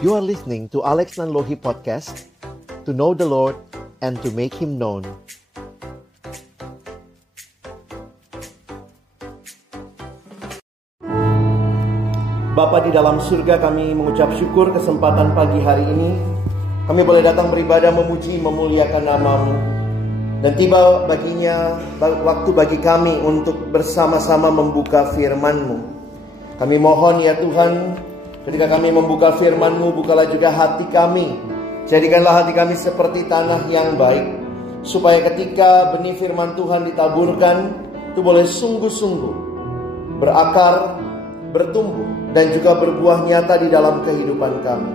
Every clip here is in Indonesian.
You are listening to Alex Nanlohi Podcast, to know the Lord and to make Him known. Bapa di dalam surga, kami mengucap syukur kesempatan pagi hari ini. Kami boleh datang beribadah, memuji, memuliakan nama-Mu. Dan tiba baginya waktu bagi kami untuk bersama-sama membuka firman-Mu. Kami mohon ya Tuhan, ketika kami membuka firman-Mu, bukalah juga hati kami. Jadikanlah hati kami seperti tanah yang baik, supaya ketika benih firman Tuhan ditaburkan, itu boleh sungguh-sungguh berakar, bertumbuh, dan juga berbuah nyata di dalam kehidupan kami.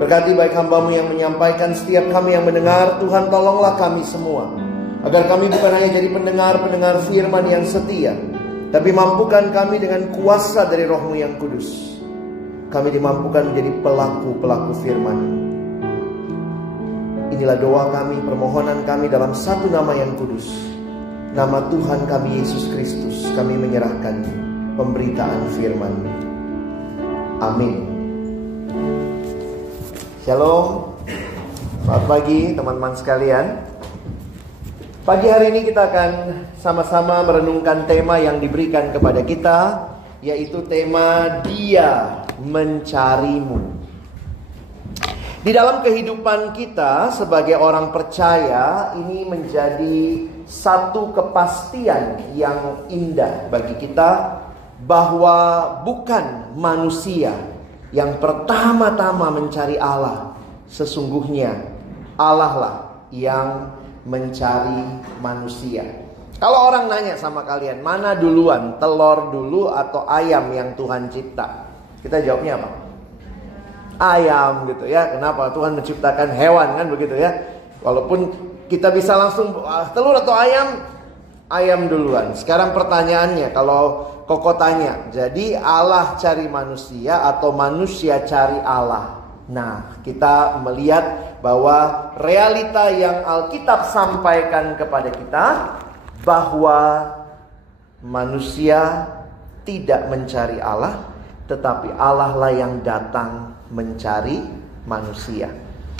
Berkati baik hamba-Mu yang menyampaikan, setiap kami yang mendengar. Tuhan, tolonglah kami semua, agar kami bukan hanya jadi pendengar-pendengar firman yang setia, tapi mampukan kami dengan kuasa dari Roh-Mu yang kudus. Kami dimampukan menjadi pelaku-pelaku firman. Inilah doa kami, permohonan kami dalam satu nama yang kudus, nama Tuhan kami Yesus Kristus. Kami menyerahkan pemberitaan firman. Amin. Shalom. Selamat pagi teman-teman sekalian. Pagi hari ini kita akan sama-sama merenungkan tema yang diberikan kepada kita, yaitu tema Dia Mencarimu. Di dalam kehidupan kita sebagai orang percaya, ini menjadi satu kepastian yang indah bagi kita, bahwa bukan manusia yang pertama-tama mencari Allah. Sesungguhnya Allah lah yang mencari manusia. Kalau orang nanya sama kalian, mana duluan, telur dulu atau ayam yang Tuhan cipta? Kita jawabnya apa? Ayam gitu ya. Kenapa? Tuhan menciptakan hewan kan begitu ya. Walaupun kita bisa langsung telur atau ayam, ayam duluan. Sekarang pertanyaannya, kalau Koko tanya, jadi Allah cari manusia atau manusia cari Allah? Nah, kita melihat bahwa realita yang Alkitab sampaikan kepada kita, bahwa manusia tidak mencari Allah, tetapi Allah lah yang datang mencari manusia.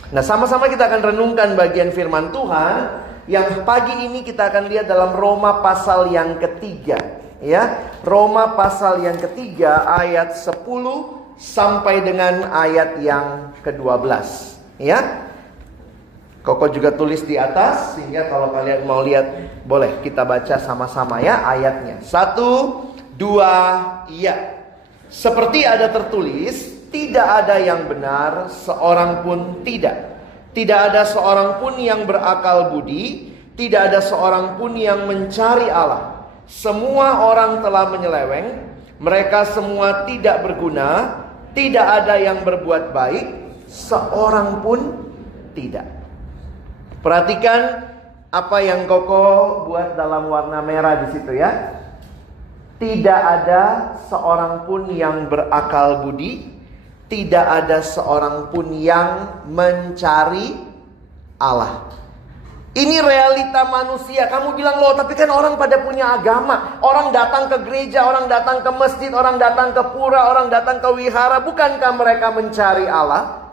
Nah, sama-sama kita akan renungkan bagian firman Tuhan yang pagi ini kita akan lihat dalam Roma pasal yang ketiga. Ya, Roma pasal yang ketiga ayat 10 sampai dengan ayat yang ke-12. Ya, Koko juga tulis di atas, sehingga kalau kalian mau lihat, boleh kita baca sama-sama ya ayatnya. 1, 2, iya. Seperti ada tertulis, tidak ada yang benar, seorang pun tidak. Tidak ada seorang pun yang berakal budi, tidak ada seorang pun yang mencari Allah. Semua orang telah menyeleweng, mereka semua tidak berguna, tidak ada yang berbuat baik, seorang pun tidak. Perhatikan apa yang Koko buat dalam warna merah di situ ya. Tidak ada seorang pun yang berakal budi, tidak ada seorang pun yang mencari Allah. Ini realita manusia. Kamu bilang, loh tapi kan orang pada punya agama. Orang datang ke gereja, orang datang ke masjid, orang datang ke pura, orang datang ke wihara. Bukankah mereka mencari Allah?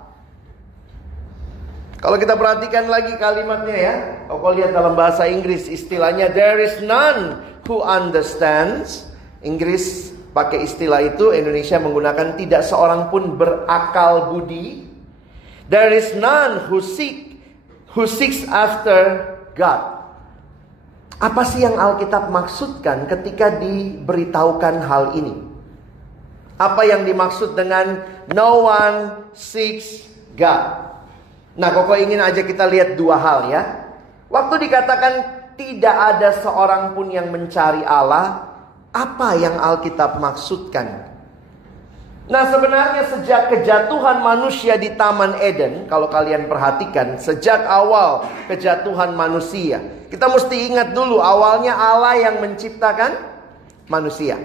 Kalau kita perhatikan lagi kalimatnya ya, kalau lihat dalam bahasa Inggris istilahnya, there is none who understands. Inggris pakai istilah itu, Indonesia menggunakan tidak seorang pun berakal budi. There is none who seeks after God. Apa sih yang Alkitab maksudkan ketika diberitahukan hal ini? Apa yang dimaksud dengan no one seeks God? Nah, Koko ingin aja kita lihat dua hal ya. Waktu dikatakan tidak ada seorang pun yang mencari Allah, apa yang Alkitab maksudkan? Nah, sebenarnya sejak kejatuhan manusia di Taman Eden, kalau kalian perhatikan, sejak awal kejatuhan manusia, kita mesti ingat dulu awalnya Allah yang menciptakan manusia.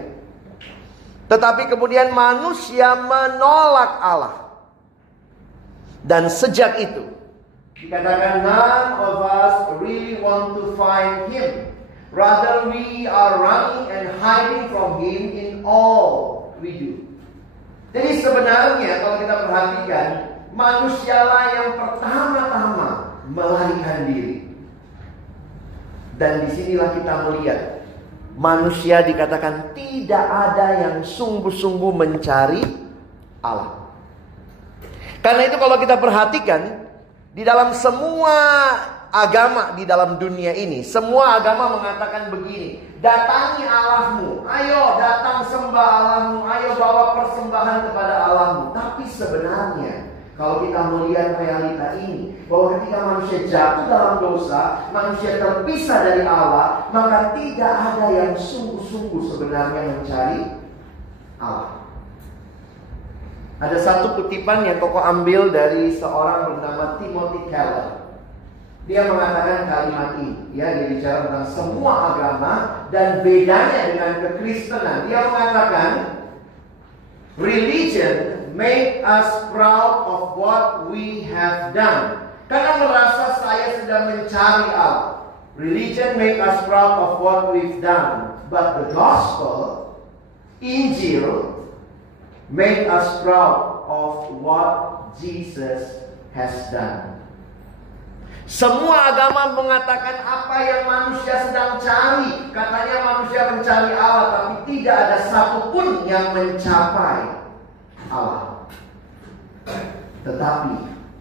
Tetapi kemudian manusia menolak Allah. Dan sejak itu dikatakan none of us really want to find Him. Rather we are running and hiding from Him in all we do. Jadi sebenarnya kalau kita perhatikan, manusialah yang pertama-tama melarikan diri. Dan disinilah kita melihat manusia dikatakan tidak ada yang sungguh-sungguh mencari Allah. Karena itu kalau kita perhatikan, di dalam semua agama di dalam dunia ini, semua agama mengatakan begini: datangi Allahmu, ayo datang sembah Allahmu, ayo bawa persembahan kepada Allahmu. Tapi sebenarnya kalau kita melihat realita ini, bahwa ketika manusia jatuh dalam dosa, manusia terpisah dari Allah, maka tidak ada yang sungguh-sungguh sebenarnya mencari Allah. Ada satu kutipan yang Koko ambil dari seorang bernama Timothy Keller. Dia mengatakan kalimat ini, ya, dia bicara tentang semua agama dan bedanya dengan kekristenan. Dia mengatakan, religion make us proud of what we have done. Karena merasa saya sudah mencari Allah. Religion make us proud of what we've done. But the gospel, Injil, make us proud of what Jesus has done. Semua agama mengatakan apa yang manusia sedang cari. Katanya manusia mencari Allah, tapi tidak ada satupun yang mencapai Allah. Tetapi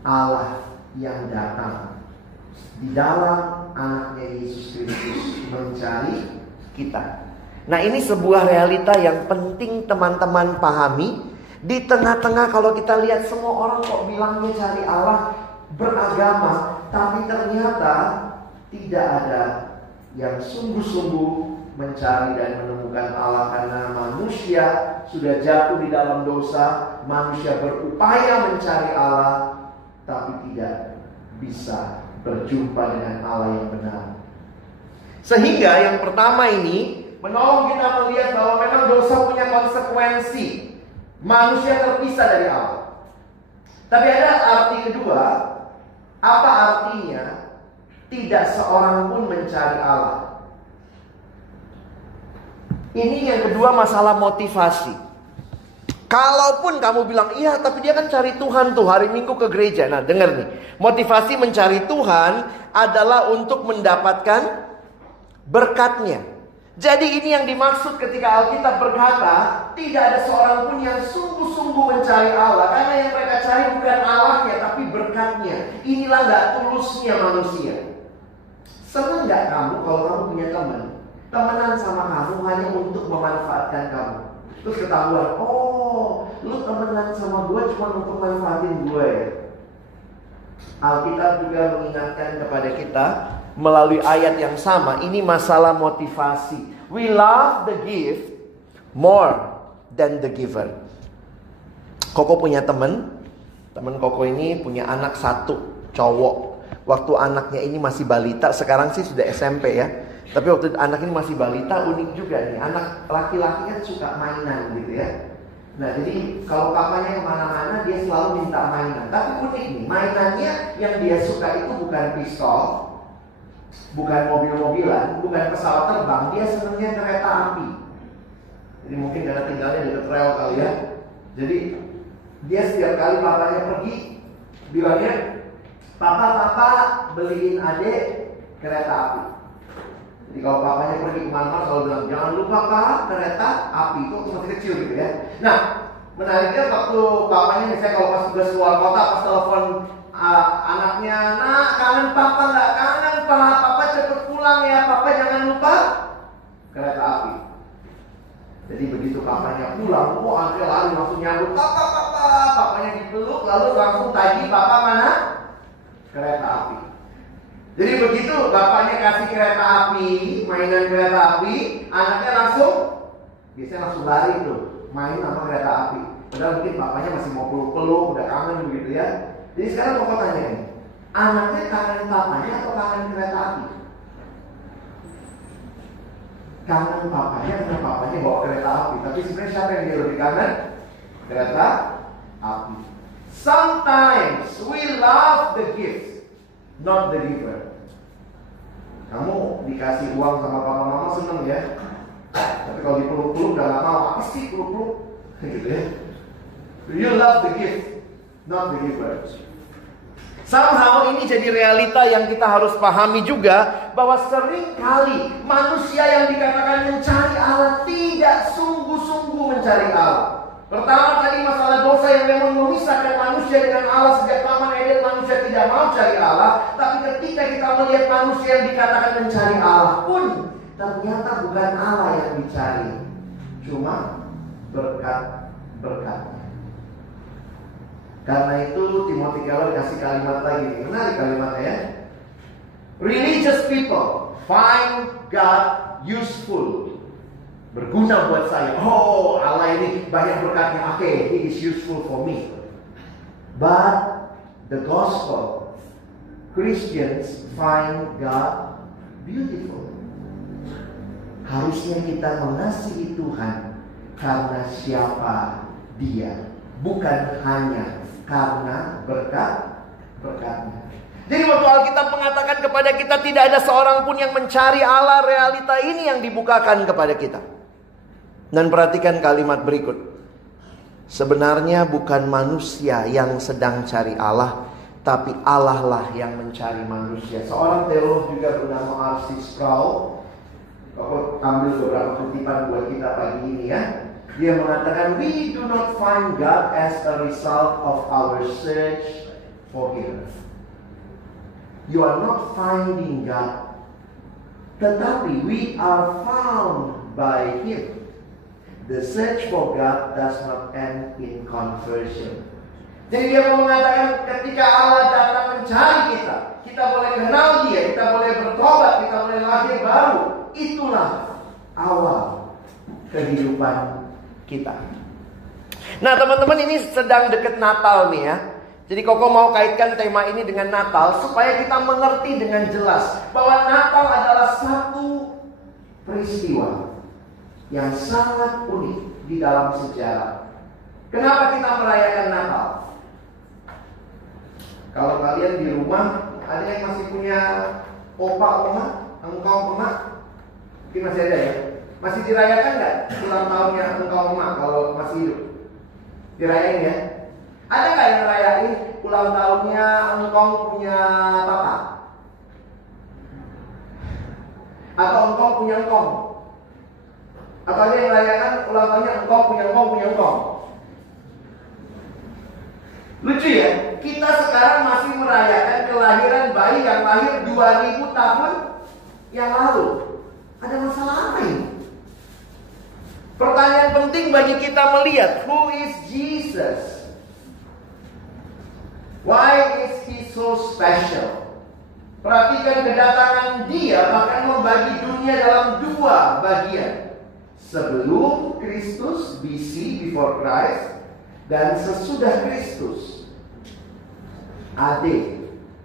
Allah yang datang di dalam anaknya Yesus Kristus mencari kita. Nah, ini sebuah realita yang penting teman-teman pahami. Di tengah-tengah kalau kita lihat semua orang kok bilangnya cari Allah, beragama, tapi ternyata tidak ada yang sungguh-sungguh mencari dan menemukan Allah. Karena manusia sudah jatuh di dalam dosa, manusia berupaya mencari Allah, tapi tidak bisa berjumpa dengan Allah yang benar. Sehingga yang pertama ini menolong kita melihat bahwa memang dosa punya konsekuensi. Manusia terpisah dari Allah. Tapi ada arti kedua. Apa artinya tidak seorang pun mencari Allah? Ini yang kedua, masalah motivasi. Kalaupun kamu bilang, iya tapi dia kan cari Tuhan tuh, hari Minggu ke gereja. Nah dengar nih, motivasi mencari Tuhan adalah untuk mendapatkan berkatnya. Jadi ini yang dimaksud ketika Alkitab berkata, tidak ada seorang pun yang sungguh-sungguh mencari Allah. Karena yang mereka cari bukan Allahnya, tapi berkatnya. Inilah gak tulusnya manusia. Senang gak kamu kalau kamu punya teman? Temenan sama kamu hanya untuk memanfaatkan kamu. Terus ketahuan, oh lu temenan sama gue cuma untuk manfaatin gue ya. Alkitab juga mengingatkan kepada kita melalui ayat yang sama. Ini masalah motivasi. We love the gift more than the giver. Koko punya teman Koko ini punya anak satu, cowok. Waktu anaknya ini masih balita, sekarang sih sudah SMP ya. Tapi waktu anak ini masih balita, unik juga nih. Anak laki-laki kan suka mainan gitu ya. Nah jadi kalau papanya kemana-mana dia selalu minta mainan. Tapi unik nih, mainannya yang dia suka itu bukan pistol, bukan mobil-mobilan, bukan pesawat terbang. Dia senangnya kereta api. Jadi mungkin karena tinggalnya dekat rel kali ya. Jadi dia setiap kali papanya pergi, bilangnya, Papa beliin adek kereta api. Jadi kalau papanya pergi kemana-mana selalu bilang, jangan lupa Pak, kereta api. Itu masih kecil gitu ya. Nah menariknya waktu papanya misalnya kalau pas tugas keluar kota, pas telepon anaknya, nak kangen papa nggak? Kangen pak, papa cepet pulang ya, papa jangan lupa kereta api. Jadi begitu papanya pulang, anaknya lari langsung nyambut, papa, papanya dipeluk, lalu langsung tagih, papa mana? Kereta api. Jadi begitu bapaknya kasih kereta api, mainan kereta api, anaknya biasanya langsung lari tuh, main sama kereta api. Padahal mungkin bapaknya masih mau peluk-peluk, udah kangen begitu ya. Jadi sekarang Koko tanya nih, anaknya kangen papanya atau kangen kereta api? Kangen papanya karena papanya bawa kereta api. Tapi sebenarnya siapa yang dia lebih kangen? Kereta api. Sometimes we love the gift, not the giver. Kamu dikasih uang sama papa mama seneng ya. Tapi kalau dipeluk-peluk udah gak mau, apa sih peluk-peluk? Gitu ya. Do you love the gift, not the giver? Somehow ini jadi realita yang kita harus pahami juga, bahwa seringkali manusia yang dikatakan mencari Allah tidak sungguh-sungguh mencari Allah. Pertama tadi masalah dosa yang memang memisahkan manusia dengan Allah. Sejak zaman Eden manusia tidak mau cari Allah. Tapi ketika kita melihat manusia yang dikatakan mencari Allah pun, ternyata bukan Allah yang dicari, cuma berkat-berkatnya. Karena itu Timothy Keller kasih kalimat lagi nih. Menarik kalimatnya ya. Religious people find God useful. Berguna buat saya. Oh, Allah ini banyak berkatnya. Okay, He is useful for me. But the gospel, Christians find God beautiful. Harusnya kita mengasihi Tuhan karena siapa Dia, bukan hanya karena berkat-berkatnya. Jadi waktu Alkitab mengatakan kepada kita tidak ada seorang pun yang mencari Allah, realita ini yang dibukakan kepada kita. Dan perhatikan kalimat berikut. Sebenarnya bukan manusia yang sedang cari Allah, tapi Allah lah yang mencari manusia. Seorang teolog juga bernama R.C. Sproul, aku ambil beberapa kutipan buat kita pagi ini ya. Dia mengatakan, we do not find God as a result of our search for Him. You are not finding God, tetapi we are found by Him. The search for God does not end in conversion. Jadi dia mau mengatakan ketika Allah datang mencari kita, kita boleh kenal Dia, kita boleh bertobat, kita boleh lahir baru. Itulah awal kehidupan kita. Nah teman-teman, ini sedang deket Natal nih ya. Jadi Koko mau kaitkan tema ini dengan Natal supaya kita mengerti dengan jelas bahwa Natal adalah satu peristiwa yang sangat unik di dalam sejarah. Kenapa kita merayakan Natal? Kalau kalian di rumah, ada yang masih punya opa, oma, engkau, oma? Mungkin masih ada ya? Masih dirayakan nggak ulang tahunnya engkau, oma kalau masih hidup? Dirayain ya? Ada nggak yang rayain ulang tahunnya engkau punya papa? Atau engkau punya engkau? Atau ada yang merayakan ulang tahunnya engkau punya engkau punya engkau? Lucu ya, kita sekarang masih merayakan kelahiran bayi yang lahir 2000 tahun yang lalu. Ada masalah apa ini? Pertanyaan penting bagi kita melihat, who is Jesus? Why is He so special? Perhatikan kedatangan Dia bahkan membagi dunia dalam dua bagian. Sebelum Kristus, BC, before Christ, dan sesudah Kristus, AD,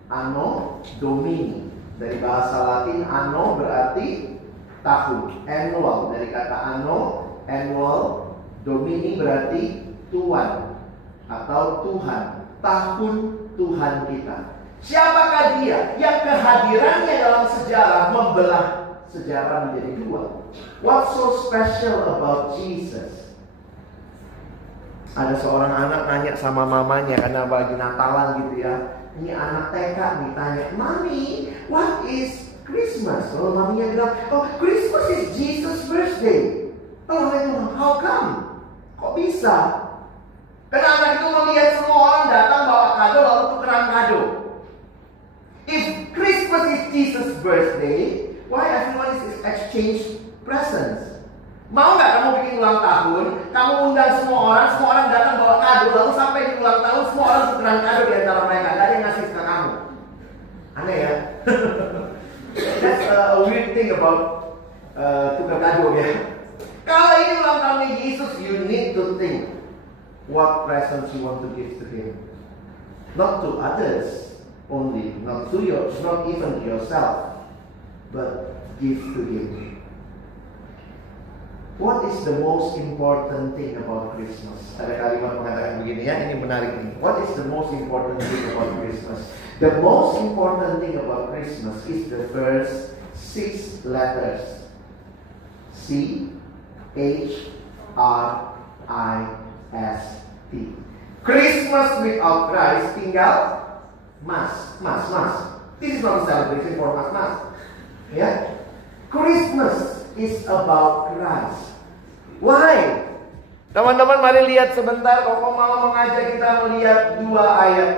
Anno Domini. Dari bahasa Latin anno berarti tahun, annual dari kata anno, annual, Domini berarti Tuhan atau Tuhan, tahun Tuhan kita. Siapakah Dia yang kehadirannya dalam sejarah membelah sejarah menjadi dua? What's so special about Jesus? Ada seorang anak nanya sama mamanya karena lagi Natalan gitu ya. Ini anak TK nih tanya, Mami, what is Christmas? Oh, maminya bilang, oh, Christmas is Jesus' birthday. Oh, how come? Kok bisa? Karena anak itu melihat semua orang datang bawa kado lalu tukeran kado. If Christmas is Jesus' birthday, why everyone is exchange presents? Mau nggak kamu bikin ulang tahun, kamu undang semua orang datang bawa kado, lalu sampai di ulang tahun semua orang tukeran kado di antara mereka, gak ada yang ngasih ke kamu. Aneh ya? That's a weird thing about tukar kado ya. Kalau ini ulang tahunnya Yesus, you need to think what presents you want to give to Him. Not to others only, not even to yourself, but give to Him. What is the most important thing about Christmas? Ada kalimat mengatakan begini ya, ini menarik nih. What is the most important thing about Christmas? The most important thing about Christmas is the first 6 letters. C, H, R, I, S, Christmas without Christ tinggal mas. This is not a celebration for mas. Ya, Christmas is about Christ. Why? Teman-teman, mari lihat sebentar. Koko malah mengajak kita melihat 2 ayat.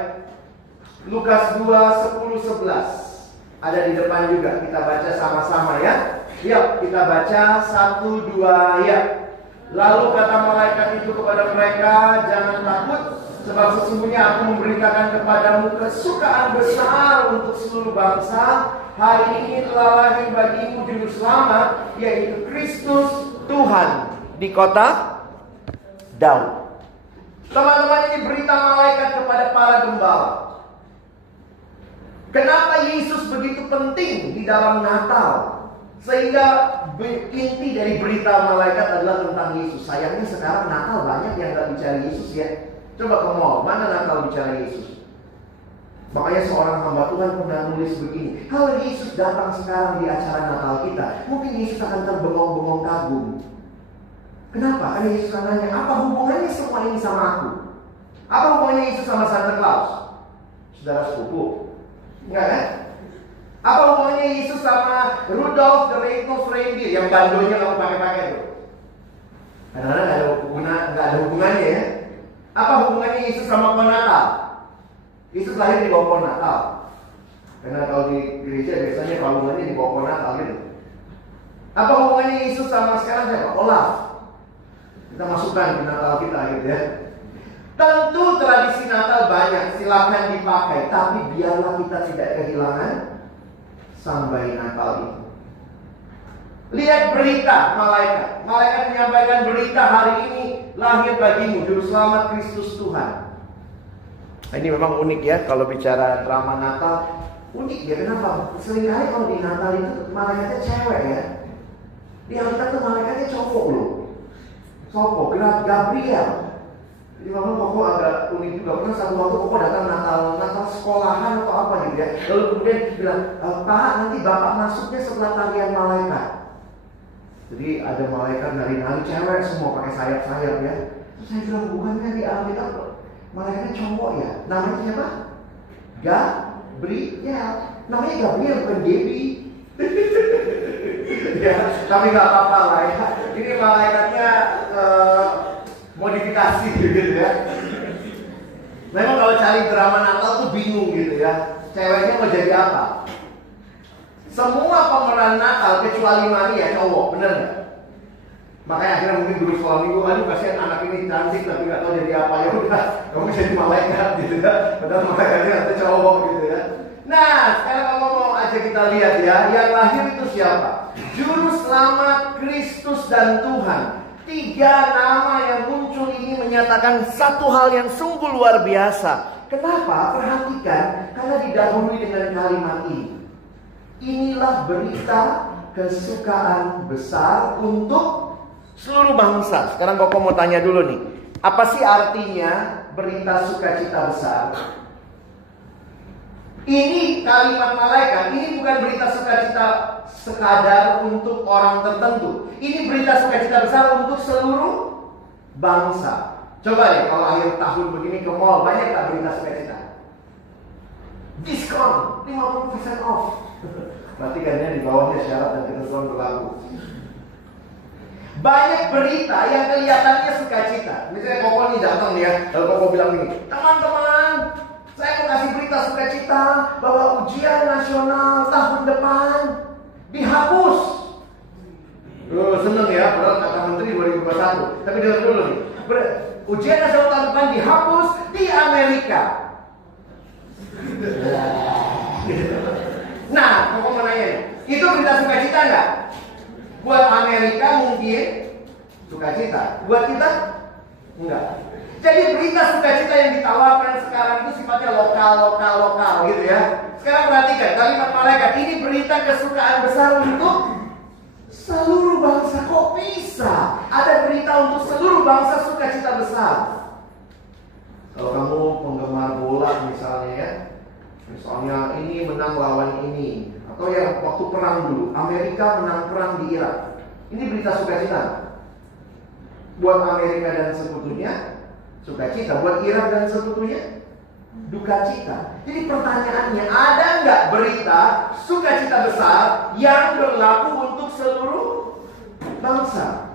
Lukas 2, 10, 11. Ada di depan juga. Kita baca sama-sama ya. Yuk, kita baca 1, 2 ayat. Lalu kata malaikat itu kepada mereka, jangan takut, sebab sesungguhnya aku memberitakan kepadamu kesukaan besar untuk seluruh bangsa. Hari ini telah lahir bagimu juru selamat, yaitu Kristus Tuhan di kota Daud. Teman-teman, ini berita malaikat kepada para gembala. Kenapa Yesus begitu penting di dalam Natal? Sehingga inti dari berita malaikat adalah tentang Yesus. Sayangnya sekarang Natal banyak yang gak bicara Yesus ya. Coba ke mall, mana Natal bicara Yesus? Makanya seorang hamba Tuhan pernah nulis begini, kalau Yesus datang sekarang di acara Natal kita, mungkin Yesus akan terbengong-bengong kagum. Kenapa? Karena Yesus akan nanya, apa hubungannya semua ini sama aku? Apa hubungannya Yesus sama Santa Claus? Saudara sepupu? Enggak kan? Apa hubungannya Yesus sama Rudolph the Red-Nosed Reindeer yang bandonya kamu pakai-pakai tuh? Kadang-kadang nggak ada hubungannya ya. Apa hubungannya Yesus sama pohon Natal? Yesus lahir di bawah pohon Natal. Karena kalau di gereja biasanya kalungannya di bawah pohon Natal gitu. Apa hubungannya Yesus sama sekarang siapa? Olaf. Kita masukkan di Natal kita gitu ya. Tentu tradisi Natal banyak, silakan dipakai, tapi biarlah kita tidak kehilangan sampai Natal ini. Lihat berita malaikat. Malaikat menyampaikan berita hari ini lahir bagimu juru selamat Kristus Tuhan. Nah, ini memang unik ya kalau bicara drama Natal. Unik ya, kenapa? Seringkali kalau di Natal itu malaikatnya cewek ya. Di Alkitab tuh malaikatnya cowok loh. Sopo, Gabriel. Jadi memang Koko agak unik juga. Karena satu waktu Koko datang Natal sekolahan atau apa gitu ya. Lalu kemudian bilang, Pak, nanti Bapak masuknya setelah tarian malaikat. Jadi ada malaikat nari-nari cewek semua pakai sayap-sayap ya. Terus saya bilang, bukannya di Alkitab malaikatnya cowok ya? Namanya siapa? Gabriel. Namanya Gabriel bukan Gaby. Ya, tapi nggak apa-apa lah ya. Ini malaikatnya modifikasi gitu ya. Memang kalau cari drama Natal tuh bingung gitu ya. Ceweknya mau jadi apa? Semua pemeran Natal kecuali Maria cowok, bener nggak? Makanya akhirnya mungkin guru sekolah minggu, aduh kasihan anak ini cantik tapi nggak tahu jadi apa, ya udah kamu jadi malaikat gitu ya. Padahal malaikatnya ada cowok gitu ya. Nah, sekarang kalau mau aja kita lihat ya, yang lahir itu siapa? Juru selamat Kristus dan Tuhan. 3 nama yang muncul ini menyatakan satu hal yang sungguh luar biasa. Kenapa? Perhatikan, karena didahului dengan kalimat ini. Inilah berita kesukaan besar untuk seluruh bangsa. Sekarang Koko mau tanya dulu nih, apa sih artinya berita sukacita besar? Ini kalimat malaikat, ini bukan berita sukacita sekadar untuk orang tertentu. Ini berita sukacita besar untuk seluruh bangsa. Coba ya, kalau akhir tahun begini ke mall, banyak tak berita sukacita? Diskon 50% off. Berarti kan di bawahnya syarat dan ketentuan berlaku. Banyak berita yang kelihatannya sukacita. Misalnya Koko nih datang ya, lalu Koko bilang gini, teman-teman, saya mau kasih berita sukacita bahwa ujian nasional tahun depan dihapus. Seneng ya, padahal kata Menteri 2021. Tapi dengar dulu nih, ujian nasional tahun depan dihapus di Amerika. Nah, Koko mau nanya, itu berita sukacita nggak? Buat Amerika mungkin sukacita, buat kita enggak. Jadi berita sukacita yang ditawarkan sekarang itu sifatnya lokal gitu ya. Sekarang perhatikan kalimat malaikat ini berita kesukaan besar untuk seluruh bangsa. Kok bisa ada berita untuk seluruh bangsa sukacita besar? Kalau kamu penggemar bola misalnya ya, misalnya ini menang lawan ini, atau yang waktu perang dulu Amerika menang perang di Irak, ini berita sukacita buat Amerika dan sekutunya. Sukacita. Buat Ira dan sekutunya, duka cita. Jadi pertanyaannya, ada nggak berita sukacita besar yang berlaku untuk seluruh bangsa?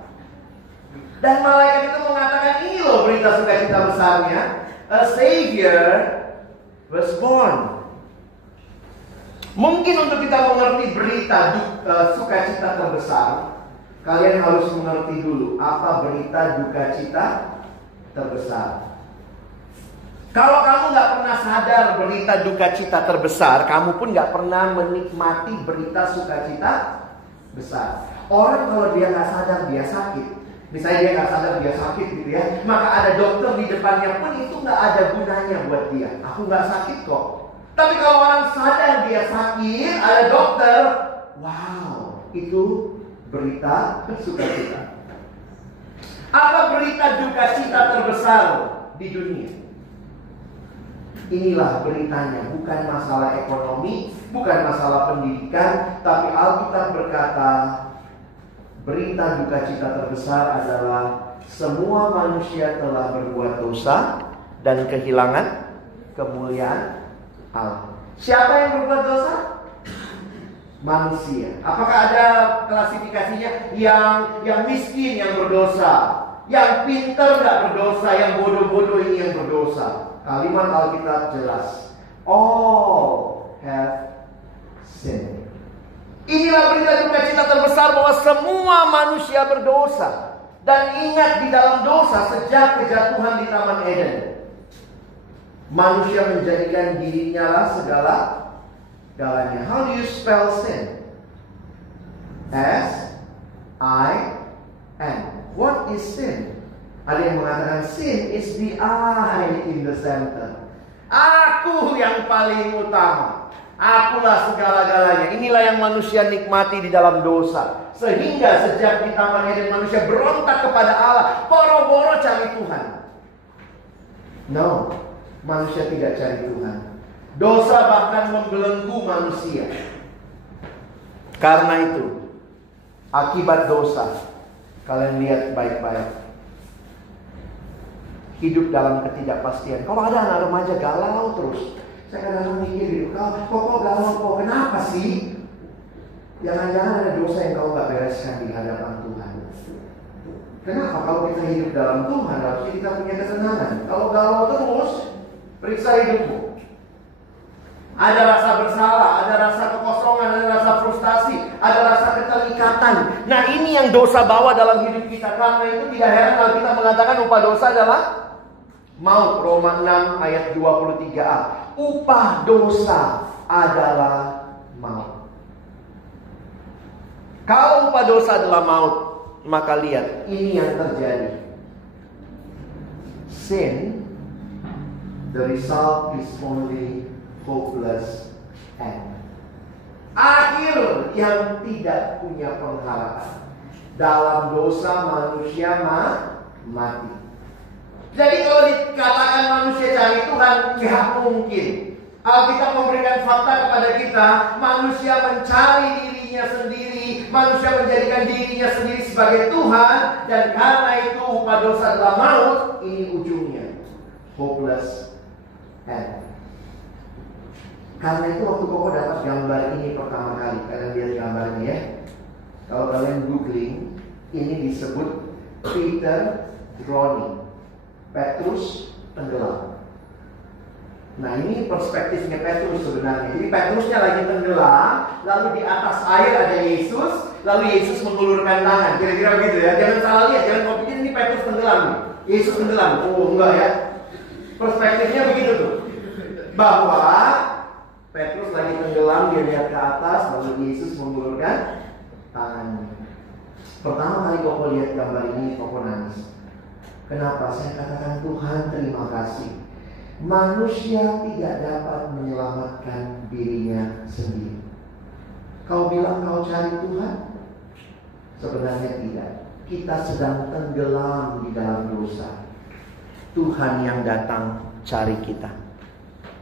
Dan malaikat itu mengatakan, ini loh berita sukacita besarnya. A Savior was born. Mungkin untuk kita mengerti berita sukacita terbesar, kalian harus mengerti dulu apa berita duka cita terbesar. Kalau kamu nggak pernah sadar berita duka cita terbesar, kamu pun nggak pernah menikmati berita sukacita besar. Orang kalau dia nggak sadar dia sakit, misalnya dia nggak sadar dia sakit gitu ya, maka ada dokter di depannya pun itu nggak ada gunanya buat dia. Aku nggak sakit kok. Tapi kalau orang sadar dia sakit, ada dokter, wow, itu berita sukacita. Apa berita duka cita terbesar di dunia? Inilah beritanya, bukan masalah ekonomi, bukan masalah pendidikan, tapi Alkitab berkata, berita duka cita terbesar adalah semua manusia telah berbuat dosa dan kehilangan kemuliaan Allah. Siapa yang berbuat dosa? Manusia. Apakah ada klasifikasinya? Yang miskin yang berdosa, yang pintar nggak berdosa, yang bodoh-bodoh ini yang berdosa. Kalimat Alkitab jelas, all have sinned. Inilah berita duka cita terbesar bahwa semua manusia berdosa. Dan ingat, di dalam dosa sejak kejatuhan di Taman Eden, manusia menjadikan dirinya lah segalanya. How do you spell sin? S-I-N. What is sin? Ada yang mengatakan sin is the I in the center. Aku yang paling utama. Akulah segala-galanya. Inilah yang manusia nikmati di dalam dosa. Sehingga sejak di Taman Eden manusia berontak kepada Allah, boro-boro cari Tuhan. No, manusia tidak cari Tuhan. Dosa bahkan membelenggu manusia. Karena itu, akibat dosa, kalian lihat baik-baik, hidup dalam ketidakpastian. Kalau ada anak remaja galau terus, saya kadang-kadang mikir gitu, kok galau kok, kenapa sih? Jangan-jangan ada dosa yang kau gak bereskan di hadapan Tuhan. Kenapa? Kalau kita hidup dalam Tuhan, harusnya kita punya kesenangan. Kalau galau terus, periksa hidupmu. Ada rasa bersalah, ada rasa kekosongan, ada rasa frustasi, ada rasa keterikatan. Nah, ini yang dosa bawa dalam hidup kita. Karena itu tidak heran kalau kita mengatakan upah dosa adalah maut. Roma 6 ayat 23a. Upah dosa adalah maut. Kalau upah dosa adalah maut, maka lihat, ini yang terjadi. Sin, the result is only hopeless end. Akhir yang tidak punya pengharapan. Dalam dosa manusia mati. Jadi kalau dikatakan manusia cari Tuhan, tidak mungkin. Alkitab memberikan fakta kepada kita, manusia mencari dirinya sendiri, manusia menjadikan dirinya sendiri sebagai Tuhan, dan karena itu upah dosa adalah maut. Ini ujungnya, hopeless end. Karena itu waktu Koko dapat gambar ini pertama kali, kalian lihat gambarnya ya. Kalau kalian googling, ini disebut Peter drowning, Petrus tenggelam. Nah, ini perspektifnya Petrus sebenarnya. Jadi Petrusnya lagi tenggelam, lalu di atas air ada Yesus, lalu Yesus mengulurkan tangan. Kira-kira begitu ya. Jangan salah lihat, jangan kau pikir ini Petrus tenggelam. Yesus tenggelam. Oh, enggak ya. Perspektifnya begitu tuh. Bahwa Petrus lagi tenggelam, dia lihat ke atas, lalu Yesus mengulurkan tangannya. Pertama kali Koko lihat gambar ini, Koko nangis. Kenapa? Saya katakan, Tuhan terima kasih. Manusia tidak dapat menyelamatkan dirinya sendiri. Kau bilang kau cari Tuhan? Sebenarnya tidak. Kita sedang tenggelam di dalam dosa. Tuhan yang datang cari kita.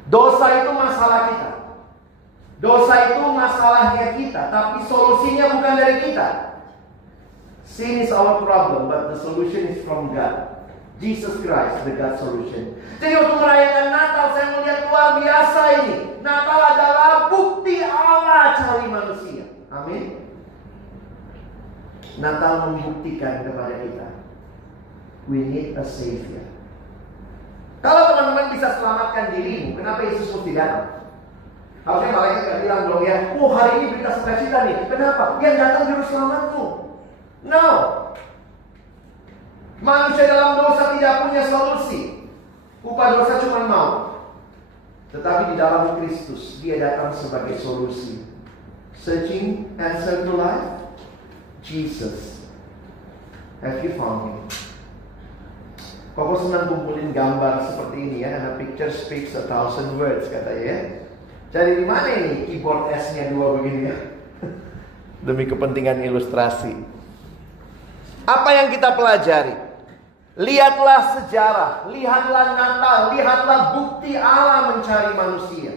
Dosa itu masalah kita. Dosa itu masalahnya kita, tapi solusinya bukan dari kita. Sin is our problem, but the solution is from God. Jesus Christ, the God solution. Jadi waktu merayakan Natal, saya melihat luar biasa ini. Natal adalah bukti Allah cari manusia. Amin. Natal membuktikan kepada kita, we need a savior. Kalau teman-teman bisa selamatkan dirimu, kenapa Yesus mesti datang? Harusnya malaikat gak bilang dong ya, hari ini berita sukacita nih. Kenapa? Yang datang juru selamatmu. No. Manusia dalam dosa tidak punya solusi. Upah dosa cuma mau. Tetapi di dalam Kristus, dia datang sebagai solusi. Searching answer to life, Jesus. Have you found him? Koko senang kumpulin gambar seperti ini ya, karena picture speaks 1,000 words katanya ya. Cari di mana ini keyboard S-nya 2 begini ya? Demi kepentingan ilustrasi. Apa yang kita pelajari? Lihatlah sejarah, lihatlah Natal, lihatlah bukti Allah mencari manusia.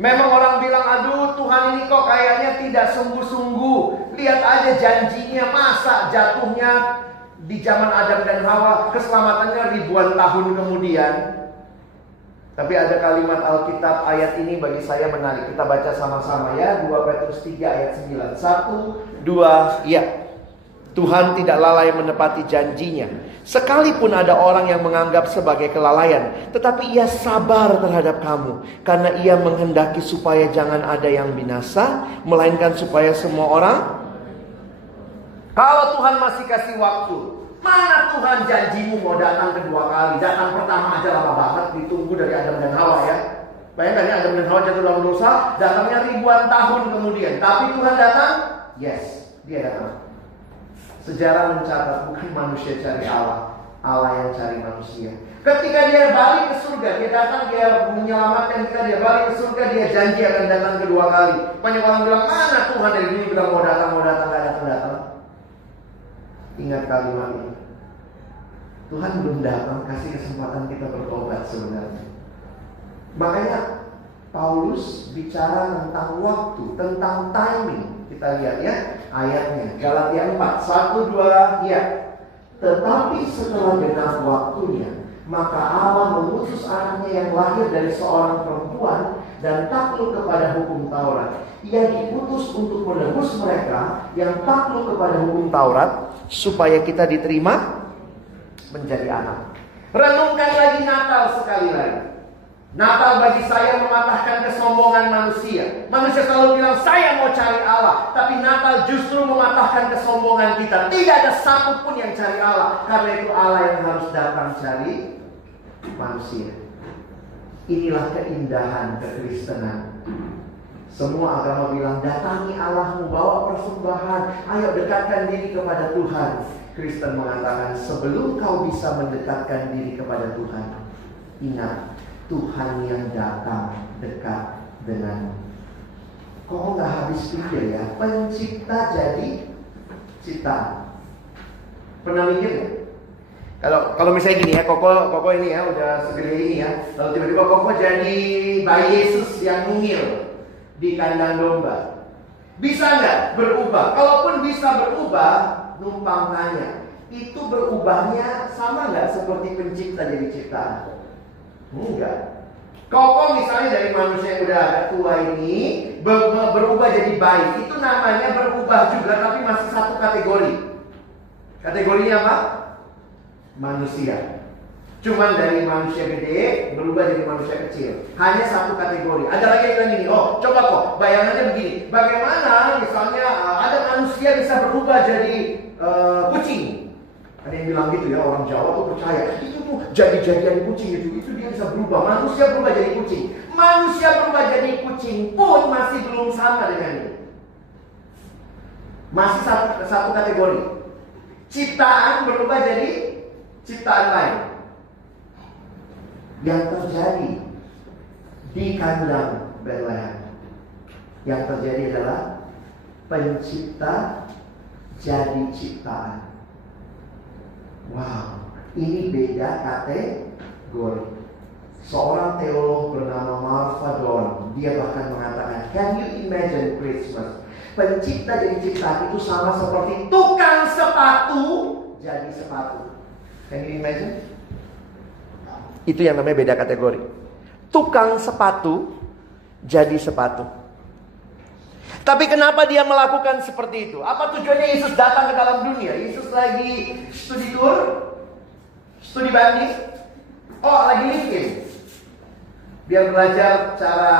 Memang orang bilang, aduh Tuhan ini kok kayaknya tidak sungguh-sungguh. Lihat aja janjinya, masa jatuhnya di zaman Adam dan Hawa, keselamatannya ribuan tahun kemudian. Tapi ada kalimat Alkitab, ayat ini bagi saya menarik. Kita baca sama-sama ya, 2 Petrus 3 ayat 9. 1, 2, ya. Tuhan tidak lalai menepati janjinya. Sekalipun ada orang yang menganggap sebagai kelalaian, tetapi ia sabar terhadap kamu, karena ia menghendaki supaya jangan ada yang binasa, melainkan supaya semua orang. Kalau Tuhan masih kasih waktu, mana Tuhan janjimu mau datang kedua kali? Datang pertama aja lama banget, ditunggu dari Adam dan Hawa ya. Bayangkan ya, Adam dan Hawa jatuh dalam dosa, datangnya ribuan tahun kemudian. Tapi Tuhan datang, yes, dia datang. Sejarah mencatat bukan manusia cari Allah, Allah yang cari manusia. Ketika dia balik ke surga, dia datang, dia menyelamatkan kita, dia balik ke surga, dia janji akan datang kedua kali. Banyak orang bilang, mana Tuhan dari dulu bilang mau datang, gak datang. Ingat kalimat ini. Tuhan belum datang, kasih kesempatan kita bertobat sebenarnya. Makanya Paulus bicara tentang waktu, tentang timing. Kita lihat ya ayatnya, Galatia 4, 1, 2, ya. Tetapi setelah genap waktunya, maka Allah mengutus anaknya yang lahir dari seorang perempuan dan takluk kepada hukum Taurat. Ia diutus untuk menebus mereka yang takluk kepada hukum Taurat, supaya kita diterima menjadi anak. Renungkan lagi Natal sekali lagi. Natal bagi saya mematahkan kesombongan manusia. Manusia selalu bilang saya mau cari Allah, tapi Natal justru mematahkan kesombongan kita. Tidak ada satupun yang cari Allah, karena itu Allah yang harus datang cari manusia. Inilah keindahan kekristenan. Semua agama bilang datangi Allahmu, bawa persembahan, ayo dekatkan diri kepada Tuhan. Kristen mengatakan sebelum kau bisa mendekatkan diri kepada Tuhan, ingat Tuhan yang datang dekat denganmu. Kok nggak habis pikir ya? Pencipta jadi ciptaan. Pernah mikir ya? Kalau misalnya gini ya, Koko ini ya udah segede ini ya. Lalu tiba-tiba Koko jadi bayi Yesus yang mungil di kandang domba. Bisa nggak berubah? Kalaupun bisa berubah, numpang tanya, itu berubahnya sama nggak seperti pencipta jadi ciptaan? Enggak. Koko misalnya dari manusia yang udah agak tua ini berubah jadi bayi, itu namanya berubah juga, tapi masih satu kategori. Kategorinya apa? Manusia. Cuman dari manusia gede berubah jadi manusia kecil. Hanya satu kategori. Ada lagi yang bilang gini, oh coba kok bayangannya begini, bagaimana misalnya ada manusia bisa berubah jadi kucing. Ada yang bilang gitu ya, orang Jawa tuh percaya itu tuh jadi-jadian kucing itu dia bisa berubah. Manusia berubah jadi kucing. Manusia berubah jadi kucing pun masih belum sama dengan ini. Masih satu kategori. Ciptaan berubah jadi ciptaan lain. Yang terjadi di kandang Betlehem, yang terjadi adalah pencipta jadi ciptaan. Wow, ini beda kategori. Seorang teolog bernama Martha Dorn, dia bahkan mengatakan, can you imagine Christmas? Pencipta jadi ciptaan itu sama seperti tukang sepatu jadi sepatu. Can you imagine? Itu yang namanya beda kategori. Tukang sepatu jadi sepatu. Tapi kenapa dia melakukan seperti itu? Apa tujuannya Yesus datang ke dalam dunia? Yesus lagi studi tour? Studi banding? Oh, lagi LinkedIn. Biar belajar cara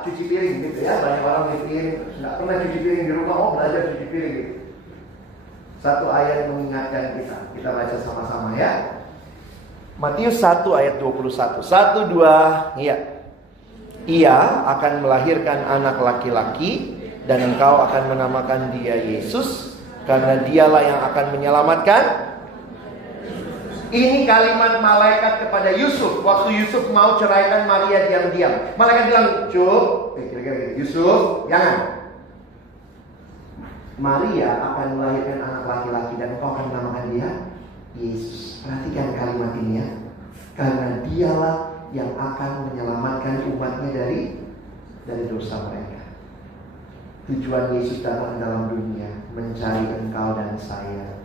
cuci piring gitu ya. Banyak orang LinkedIn nggak pernah cuci piring di rumah. Oh, belajar cuci piring gitu. Satu ayat mengingatkan kita. Kita baca sama-sama ya. Matius 1 ayat 21. 1, 2, iya. Ia akan melahirkan anak laki-laki, dan engkau akan menamakan dia Yesus, karena dialah yang akan menyelamatkan. Ini kalimat malaikat kepada Yusuf. Waktu Yusuf mau ceraikan Maria diam-diam, malaikat bilang, Cuk, kira-kira gitu, Yusuf, jangan. Maria akan melahirkan anak laki-laki, dan engkau akan menamakan dia Yesus. Perhatikan kalimat ini ya. Karena dialah yang akan menyelamatkan umatnya dari dosa mereka. Tujuan Yesus datang dalam dunia mencari engkau dan saya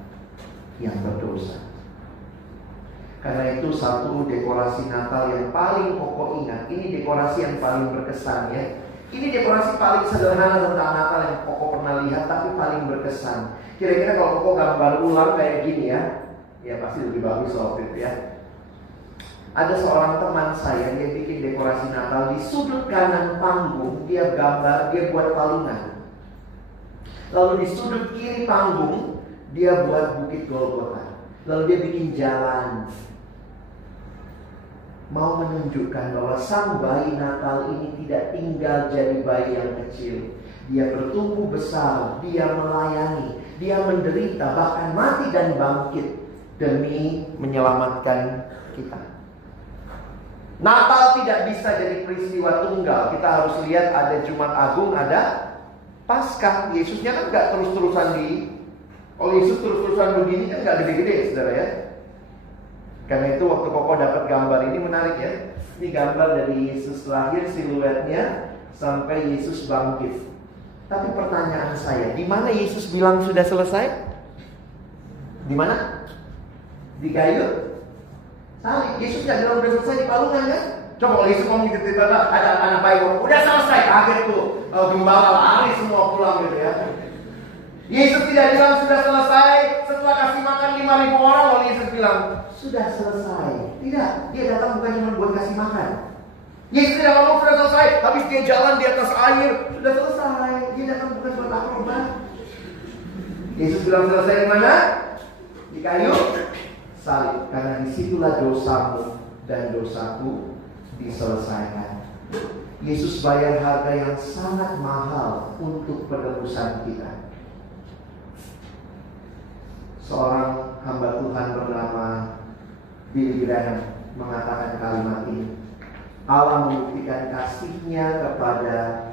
yang berdosa. Karena itu satu dekorasi Natal yang paling pokok ingat. Ini dekorasi yang paling berkesan ya. Ini dekorasi paling sederhana tentang Natal yang Koko pernah lihat, tapi paling berkesan. Kira-kira kalau Koko gambar ulang kayak gini ya, ya pasti lebih bagus waktu itu ya. Ada seorang teman saya, dia bikin dekorasi Natal. Di sudut kanan panggung dia gambar, dia buat palungan. Lalu di sudut kiri panggung dia buat bukit Golgota. Lalu dia bikin jalan, mau menunjukkan bahwa sang bayi Natal ini tidak tinggal jadi bayi yang kecil. Dia bertumbuh besar, dia melayani, dia menderita, bahkan mati dan bangkit demi menyelamatkan kita. Natal tidak bisa jadi peristiwa tunggal. Kita harus lihat ada Jumat Agung, ada Paskah. Yesusnya kan gak terus-terusan kalau Yesus terus-terusan begini kan gak gede-gede, saudara ya. Karena itu waktu Koko dapat gambar ini menarik ya. Ini gambar dari Yesus lahir siluetnya sampai Yesus bangkit. Tapi pertanyaan saya, di mana Yesus bilang sudah selesai? Di mana? Di kayu salib. Yesus nggak bilang sudah selesai di palungan kan? Coba kalau Yesus ngomong gitu tiba-tiba ada anak bayi ngomong, udah selesai, kaget tuh gembala lari semua pulang gitu ya. Yesus tidak bilang sudah selesai setelah kasih makan 5.000 orang, lalu Yesus bilang sudah selesai. Tidak, dia datang bukan cuma buat kasih makan. Yesus tidak ngomong sudah selesai, habis dia jalan di atas air, sudah selesai. Dia datang bukan buat akrobat. Yesus bilang selesai di mana? Di kayu salib. Karena disitulah dosamu dan dosaku diselesaikan. Yesus bayar harga yang sangat mahal untuk penebusan kita. Seorang hamba Tuhan bernama Billy Graham mengatakan kalimat ini. Allah membuktikan kasih-Nya pada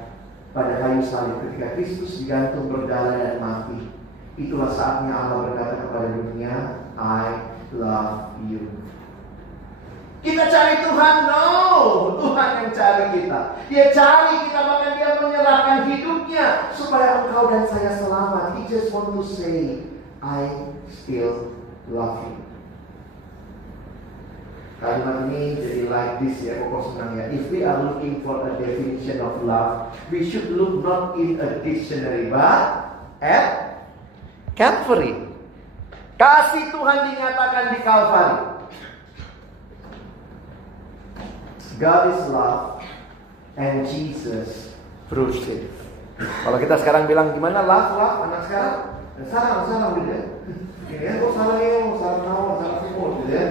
kayu salib ketika Kristus digantung berdarah dan mati. Itulah saatnya Allah berkata kepada dunia, I love you. Kita cari Tuhan? No, Tuhan yang cari kita. Dia cari kita, bahkan dia menyerahkan hidupnya supaya engkau dan saya selamat. He just want to say, I still love you. Kalimat ini jadi like this ya, Koko senang ya. If we are looking for a definition of love, we should look not in a dictionary but at Calvary. Kasih Tuhan dinyatakan di Calvary. God is love and Jesus proves it. Kalau kita sekarang bilang gimana love anak sekarang? Salam gitu ya. Ya kok salah gitu ya.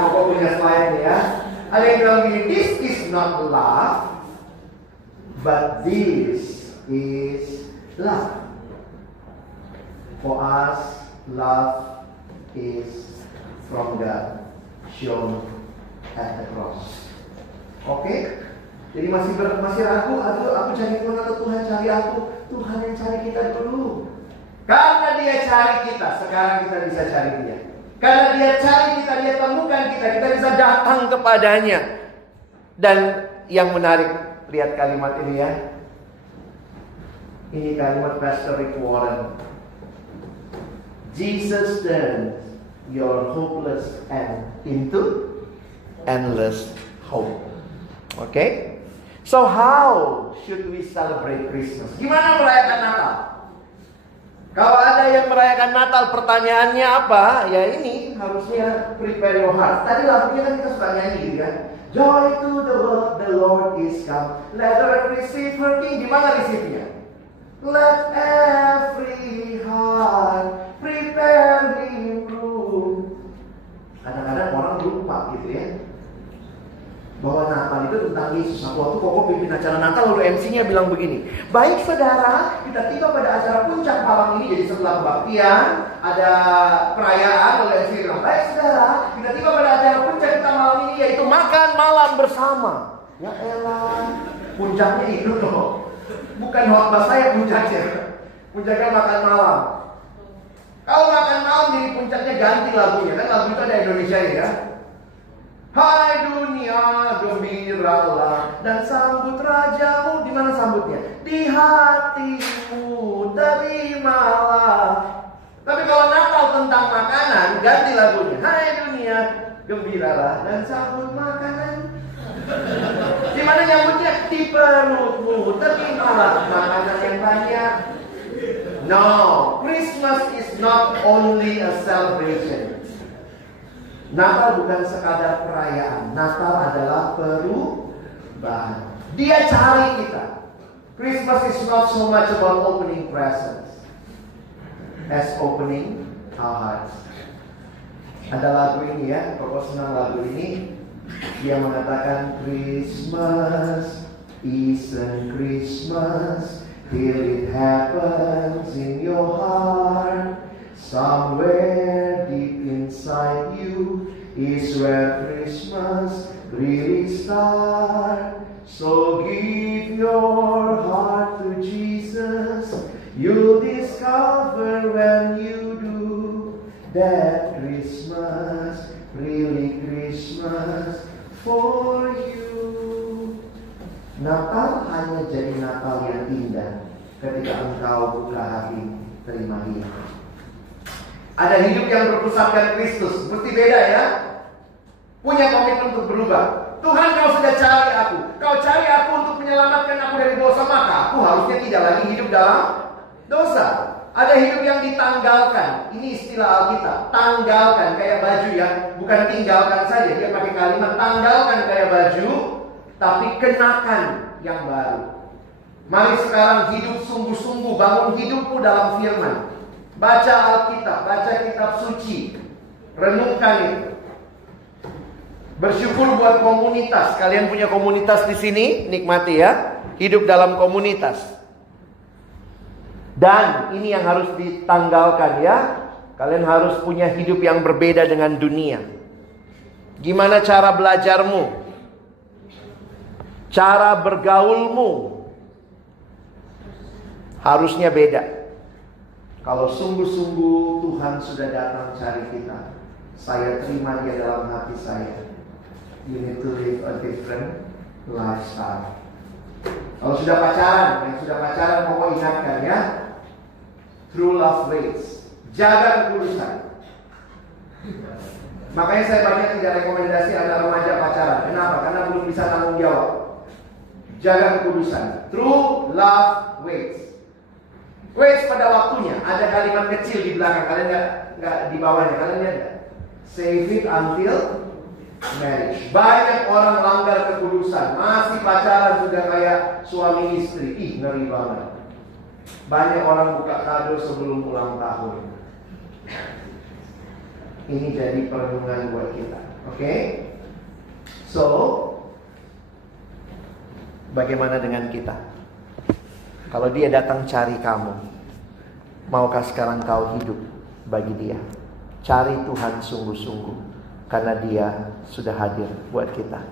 Kok punya slide nih ya. Ada yang bilang gini, this is not love, but this is love. For us, love is from God, shown at the cross. Oke? Jadi masih ragu, aku cari Tuhan atau Tuhan cari aku? Tuhan yang cari kita dulu. Karena dia cari kita, sekarang kita bisa cari dia. Karena dia cari kita, dia temukan kita bisa datang kepadanya. Dan yang menarik, lihat kalimat ini ya. Ini kalimat Pastor Rick Warren. Jesus turned your hopeless end into endless hope. Okay? So how should we celebrate Christmas? Gimana merayakan Natal? Kalau ada yang merayakan Natal, pertanyaannya apa? Ya ini harusnya prepare your heart. Tadi lagunya kan kita suka nyanyi gitu kan. Joy to the world, the Lord is come. Let earth receive her King. Di mana receive-nya? Let every heart prepare him room. Kadang-kadang orang lupa gitu ya, bahwa Natal itu tentang Yesus. Waktu Koko pimpin acara Natal, lalu MC-nya bilang begini, baik saudara, kita tiba pada acara puncak malam ini. Jadi setelah kebaktian ada perayaan, lalu MC bilang, baik saudara, kita tiba pada acara puncak kita malam ini, yaitu makan malam bersama. Ya elah, puncaknya itu loh, bukan khotbah saya puncaknya. Puncaknya makan malam. Kalau makan malam jadi puncaknya, ganti lagunya. Kan lagu itu ada Indonesia ya. Hai dunia, gembiralah dan sambut rajamu. Di mana sambutnya? Di hatimu, terimalah. Tapi kalau Natal tentang makanan, ganti lagunya. Hai dunia, gembiralah dan sambut makanan. Di mana nyambutnya? Di perutmu, terimalah makanan yang banyak. No, Christmas is not only a celebration. Natal bukan sekadar perayaan. Natal adalah perubahan. Dia cari kita. Christmas is not so much about opening presents as opening our hearts. Ada lagu ini ya, Koko senang lagu ini. Dia mengatakan Christmas isn't Christmas till it happens in your heart. Somewhere deep inside you is where Christmas really starts. So give your heart to Jesus. You'll discover when you do that Christmas really Christmas for you. Natal hanya jadi Natal yang indah ketika engkau buka hati terima Dia. Ada hidup yang berpusatkan Kristus, mesti beda ya. Punya komitmen untuk berubah. Tuhan, kau sudah cari aku. Kau cari aku untuk menyelamatkan aku dari dosa, maka aku harusnya tidak lagi hidup dalam dosa. Ada hidup yang ditanggalkan. Ini istilah Alkitab, tanggalkan kayak baju ya. Bukan tinggalkan saja, dia pakai kalimat tanggalkan kayak baju, tapi kenakan yang baru. Mari sekarang hidup sungguh-sungguh, bangun hidupmu dalam firman. Baca Alkitab, baca kitab suci, renungkan itu. Bersyukur buat komunitas. Kalian punya komunitas di sini, nikmati ya. Hidup dalam komunitas. Dan ini yang harus ditanggalkan ya. Kalian harus punya hidup yang berbeda dengan dunia. Gimana cara belajarmu? Cara bergaulmu harusnya beda. Kalau sungguh-sungguh Tuhan sudah datang cari kita, saya terima Dia dalam hati saya. You need to live a different lifestyle. Kalau sudah pacaran, mau ingatkan ya, true love waits. Jaga kekudusan. Makanya saya banyak tidak rekomendasi anak remaja pacaran. Kenapa? Karena belum bisa tanggung jawab. Jaga kekudusan. True love waits. Waits pada waktunya. Ada kalimat kecil di belakang. Kalian nggak di bawahnya. Kalian lihat nggak? Save it until marriage. Banyak orang langgar kekudusan. Masih pacaran sudah kayak suami istri. Ih, ngeri banget. Banyak orang buka kado sebelum ulang tahun. Ini jadi perenungan buat kita. Oke? So, bagaimana dengan kita? Kalau Dia datang cari kamu, maukah sekarang kau hidup bagi Dia? Cari Tuhan sungguh-sungguh, karena Dia sudah hadir buat kita.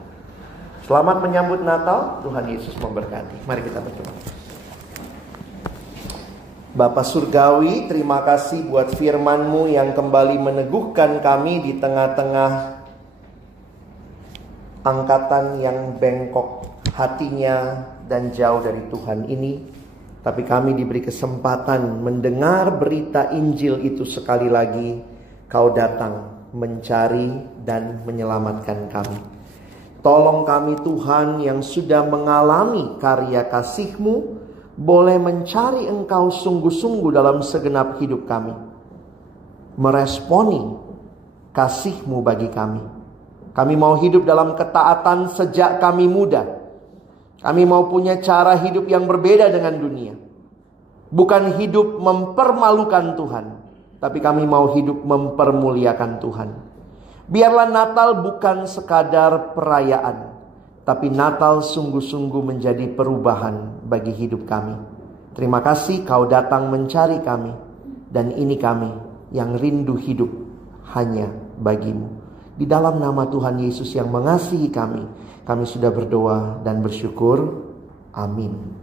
Selamat menyambut Natal. Tuhan Yesus memberkati. Mari kita berdoa. Bapa Surgawi, terima kasih buat firman-Mu yang kembali meneguhkan kami di tengah-tengah angkatan yang bengkok hatinya dan jauh dari Tuhan ini. Tapi kami diberi kesempatan mendengar berita Injil itu sekali lagi. Kau datang mencari dan menyelamatkan kami. Tolong kami Tuhan yang sudah mengalami karya kasih-Mu, boleh mencari Engkau sungguh-sungguh dalam segenap hidup kami. Meresponi kasih-Mu bagi kami. Kami mau hidup dalam ketaatan sejak kami muda. Kami mau punya cara hidup yang berbeda dengan dunia. Bukan hidup mempermalukan Tuhan, tapi kami mau hidup mempermuliakan Tuhan. Biarlah Natal bukan sekadar perayaan, tapi Natal sungguh-sungguh menjadi perubahan bagi hidup kami. Terima kasih Kau datang mencari kami, dan ini kami yang rindu hidup hanya bagi-Mu. Di dalam nama Tuhan Yesus yang mengasihi kami sudah berdoa dan bersyukur. Amin.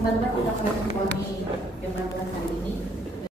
Teman-teman, kita akan memulai firman Tuhan hari ini.